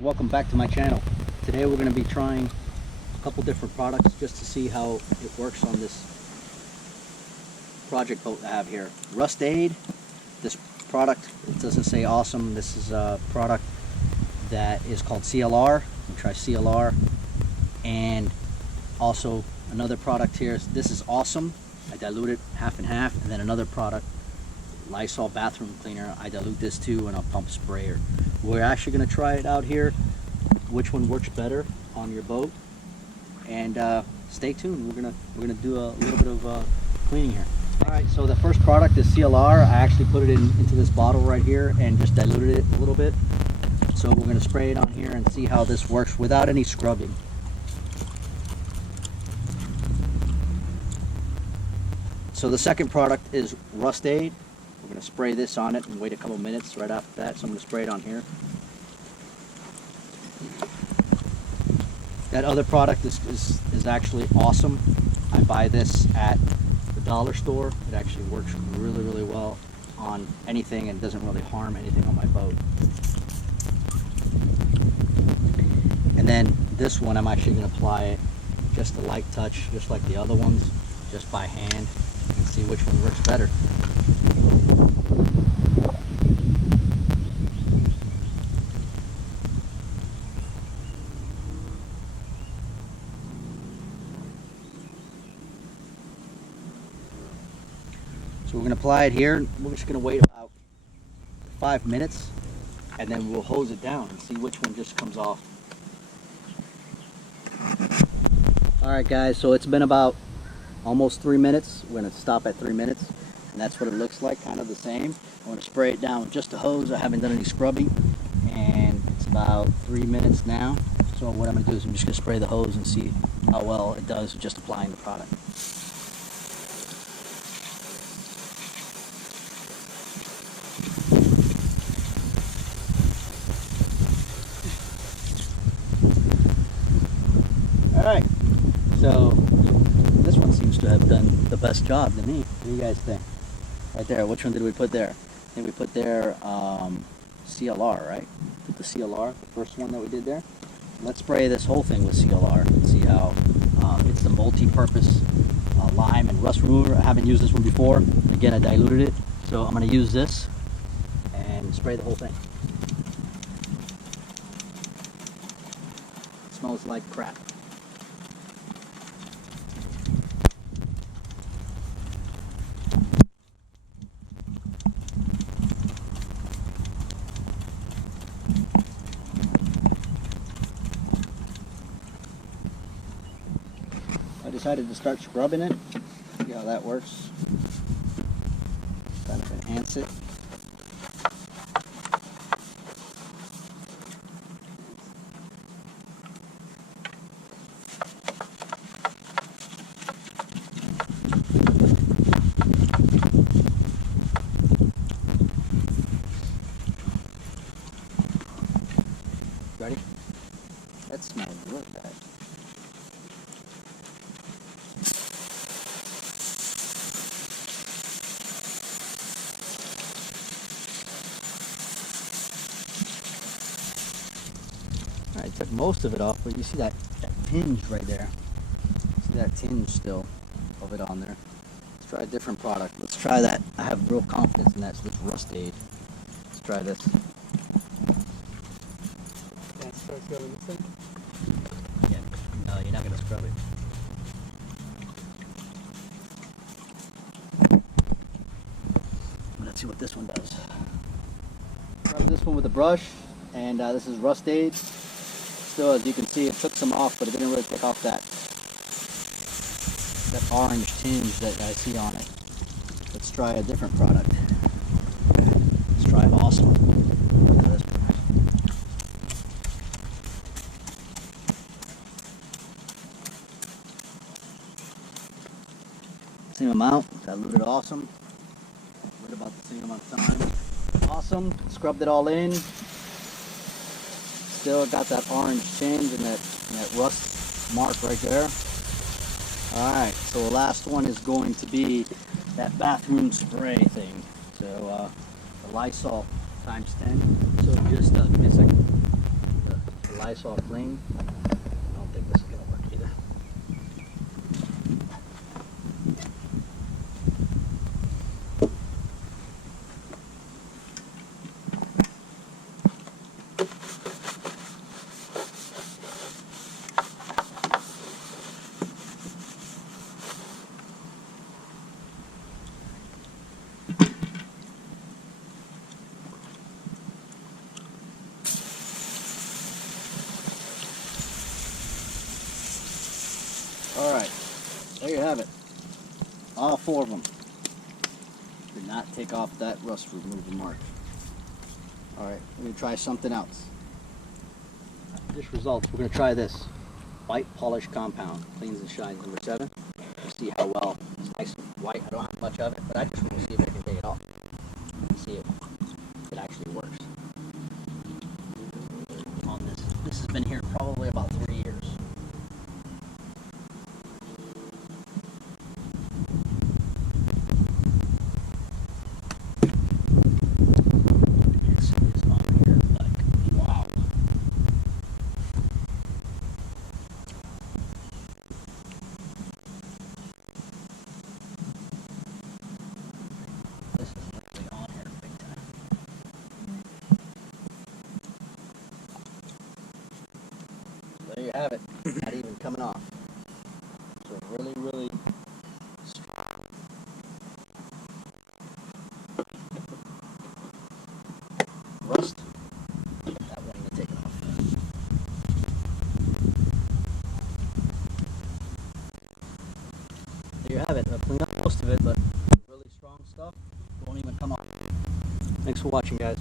Welcome back to my channel. Today we're going to be trying a couple different products just to see how it works on this project boat I have here. Rust Aid. This product, it doesn't say awesome. This is a product that is called CLR. We'll try CLR. And also another product here. This is awesome. I dilute it half and half. And then another product, Lysol bathroom cleaner. I dilute this too in a pump sprayer. We're actually going to try it out here, which one works better on your boat, and stay tuned. We're gonna do a little bit of cleaning here. All right, so the first product is CLR. I actually put it into this bottle right here and just diluted it a little bit. So we're going to spray it on here and see how this works without any scrubbing. So the second product is Rust Aid. We're going to spray this on it and wait a couple minutes right after that. So I'm going to spray it on here. That other product is actually awesome. I buy this at the dollar store. It actually works really, really well on anything and doesn't really harm anything on my boat. And then this one, I'm actually going to apply it just a light touch, just like the other ones, just by hand, and see which one works better. So we're going to apply it here. We're just going to wait about 5 minutes, and then we'll hose it down and see which one just comes off. Alright guys, so it's been about almost 3 minutes. We're going to stop at 3 minutes, and that's what it looks like, kind of the same. I'm going to spray it down with just a hose. I haven't done any scrubbing, and it's about 3 minutes now. So what I'm going to do is I'm just going to spray the hose and see how well it does with just applying the product. Alright, so this one seems to have done the best job to me. What do you guys think? Right there, which one did we put there? I think we put there CLR, right? Put the CLR, the first one that we did there. Let's spray this whole thing with CLR and see how it's the multi-purpose lime and rust remover. I haven't used this one before. Again, I diluted it. So I'm going to use this and spray the whole thing. It smells like crap. I decided to start scrubbing it, see how that works, kind of enhance it. Ready? That smells really bad. I took most of it off, but you see that tinge right there. See that tinge still of it on there. Let's try a different product. Let's try that. I have real confidence in that. So this Rust Aid. Let's try this. Can't start scrubbing this thing? Yeah, no, you're not going to scrub it. Let's see what this one does. Scrub this one with a brush, and this is Rust Aid. Still, as you can see, it took some off, but it didn't really take off that orange tinge that I see on it. Let's try a different product. Let's try Awesome. Look at this. Same amount, diluted Awesome. Right about the same amount of time. Awesome, scrubbed it all in. Still got that orange tinge and that rust mark right there. Alright, so the last one is going to be that bathroom spray thing. So the Lysol times 10. So just give me a second. Lysol clean. I don't think this is gonna work either. All right, there you have it. All 4 of them did not take off that rust removal mark. All right, we're gonna try something else. This results, we're gonna try this. White polish compound, cleans and shines, number 7. Let's see how well, it's nice and white. I don't have much of it, but I just want to see if I can take it off. See if it actually works. On this has been here probably about 3 years. This is literally on here big time. There you have it. Not even coming off. So really, really strong. Rust. That won't even take it off. There you have it. I'll clean up most of it, but really strong stuff won't even come off. Thanks for watching, guys.